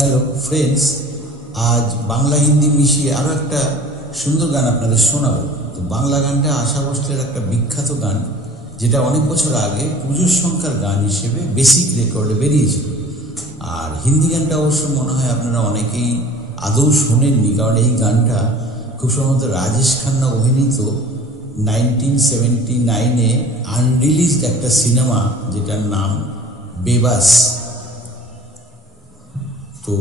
Hello friends, আজ বাংলা হিন্দি মিশিয়ে আরও একটা সুন্দর গান আপনাদের শোনাবো। তো বাংলা গানটা আশা ভোসলের একটা বিখ্যাত গান, যেটা অনেক বছর আগে পুজোর সংখ্যার গান হিসেবে বেসিক রেকর্ডে বেরিয়েছিল। আর হিন্দি গানটা অবশ্য মনে হয় আপনারা অনেকেই আদৌ শোনেননি, কারণ এই গানটা খুব সম্ভবত রাজেশ খান্না অভিনীত 1979-এ আনরিলিজড একটা সিনেমা, যেটার নাম বেবাস। তো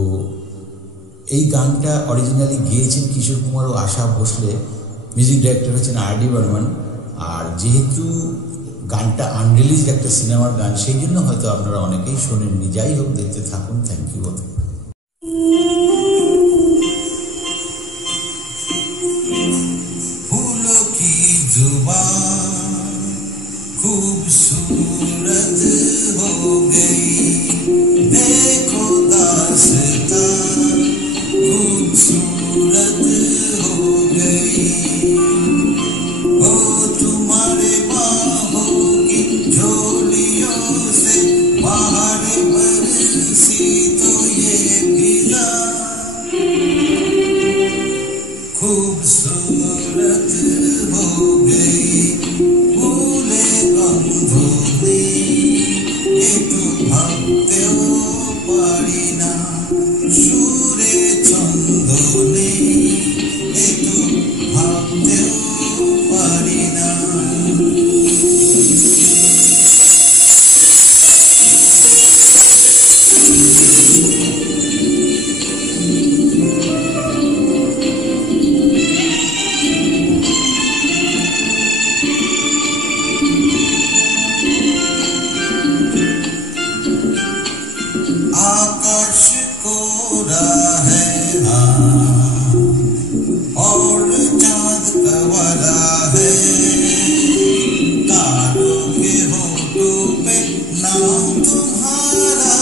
এই গানটা অরিজিনালি গেয়েছেন কিশোর কুমার ও আশা ভোসলে, মিউজিক ডাইরেক্টর হচ্ছেন আর.ডি. বর্মন। আর যেহেতু গানটা আনরিলিজড একটা সিনেমার গান, সেই জন্য হয়তো আপনারা অনেকেই শোনেননি। যাই হোক, দেখতে থাকুন। Thank you. फूलों की जुबान खूबसूरत हो गई, देखो दास्तां खूबसूरत हो गई। ओ तुम्हारे बाहों की झोलियों से बाहर बरसी तो ये फिजा खूबसूरत हो गई। फूले गंधोली ये तो भागतेও পারি না, সুরে ছন্দলে এ তো ভাবতেও পারি না। आकाश कोरा है और चांद कवरा है, तारों के होठों पे नाम तुम्हारा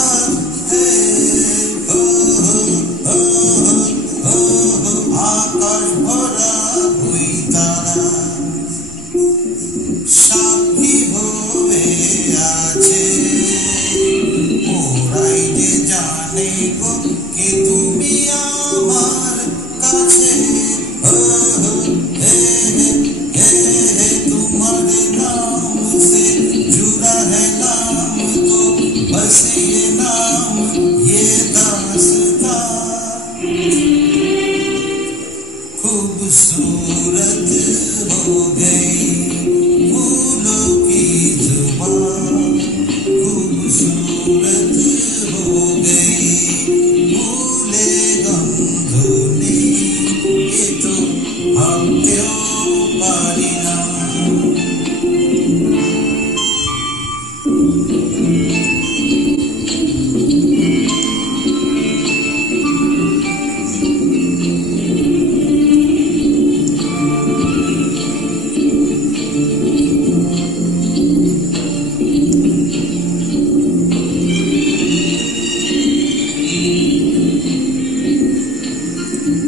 है। ओ हो हो हो आकाश भरा हुई तारा साक्षी होवे आछे, ওরাই যে জানে গো কে তুমি আমার কাছে। तुम्हारे नाम से जुड़ा है नाम, तो बस ये नाम ये दास्तां खूबसूरत हो गई। फूलों की जुबान खूबसूरत हो गई, फूले गंधोली ये तो ভাবতেও পারি না।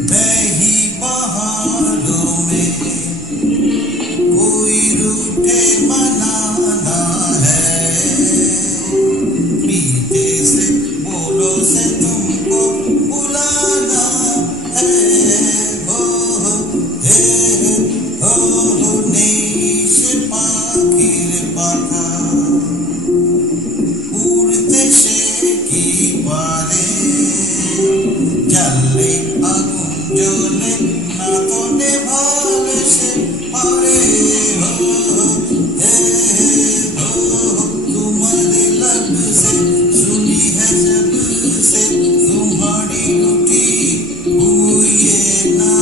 बही बहारों में कोई रूठे मनाना है, मीठे से बोलों से तुमको बुलाना है। हो हे हो नीश पाखिर पाखा उड़ते से की पारे, जले आगुन জ্বলে না তো নেভালে সে পারে। হে हो तुम्हारे लब से सुनी है जब से तुम्हारी रूठी हुई ये ना,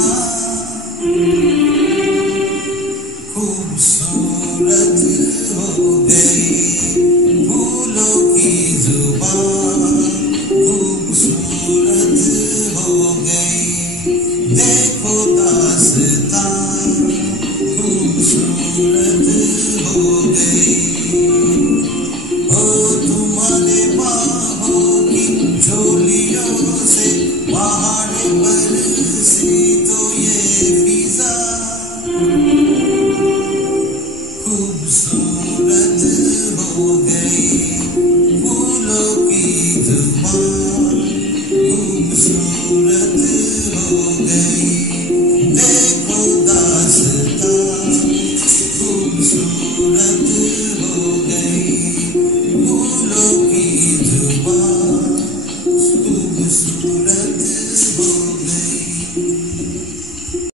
खूबसूरत हो गई। फूलों की जुबान खूबसूरत हो गई, देखो दास खूबसूरत हो